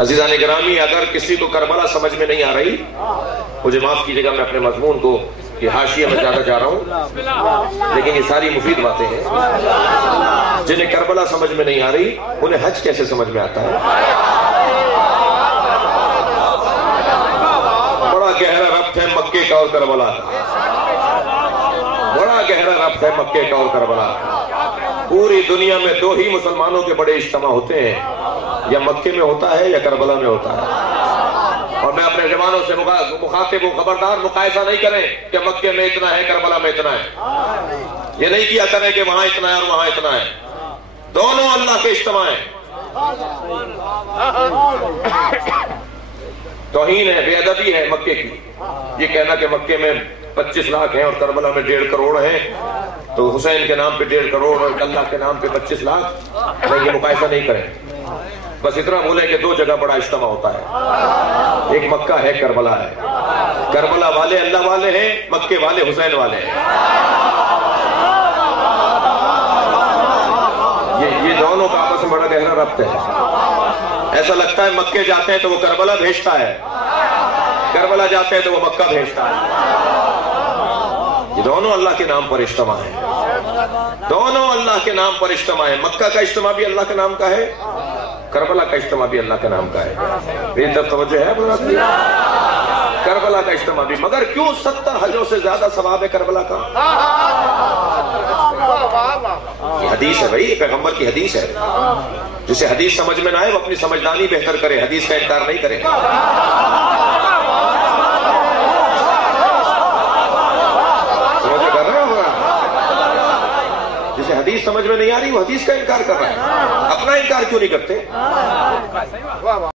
अजीज़ान गिरामी, अगर किसी को करबला समझ में नहीं आ रही, मुझे माफ कीजिएगा, मैं अपने मजमून को कि हाशिया में ज्यादा जा रहा हूं, लेकिन ये सारी मुफीद बातें हैं। जिन्हें करबला समझ में नहीं आ रही, उन्हें हज कैसे समझ में आता है? बड़ा गहरा रब्त है मक्के का और करबला का, बड़ा गहरा रब्त है मक्के का और करबला का। पूरी दुनिया में दो ही मुसलमानों के बड़े इज्तिमा होते हैं, या मक्के में होता है या करबला में होता है। और मैं अपने जवानों से मुखातिब हूं, खबरदार मुकायसा नहीं करें कि मक्के में इतना है करबला में इतना है। ये नहीं किया करें कि वहां इतना है और वहां इतना है। दोनों अल्लाह के इज्तिमा है। तौहीन है, बेअदबी है मक्के की। ये कहना कि मक्के में 25 लाख हैं और करबला में 1.5 करोड़ हैं, तो हुसैन के नाम पे 1.5 करोड़ और अल्लाह के नाम पे 25 लाख, नहीं, ये मुकायसा नहीं करें। बस इतना बोले कि दो जगह बड़ा इज्तिमा होता है, एक मक्का है, करबला है। करबला वाले अल्लाह वाले हैं, मक्के वाले हुसैन वाले हैं। ये दोनों का आपस में बड़ा गहरा रब्त है। ऐसा लगता है मक्के जाते हैं तो वो करबला भेजता है, करबला जाते हैं तो वो मक्का भेजता है। ये दोनों अल्लाह के नाम पर इज्तिमा है, दोनों अल्लाह के नाम पर इज्तिमा है। मक्का का इज्तिमा भी अल्लाह के नाम का है, करबला का इज्तिमा भी अल्लाह के नाम का है। मेरी तरफ तवज्जो है? करबला का इज्तिमा भी, मगर क्यों 70 हजों से ज्यादा सवाब है करबला का? ये हदीस है भाई, पैगंबर की हदीस है। जिसे हदीस समझ में ना आए वो अपनी समझदानी बेहतर करे, हदीस का इनकार नहीं करे। जिसे हदीस समझ में नहीं आ रही वो हदीस का इनकार कर रहा है, अपना इनकार क्यों नहीं करते?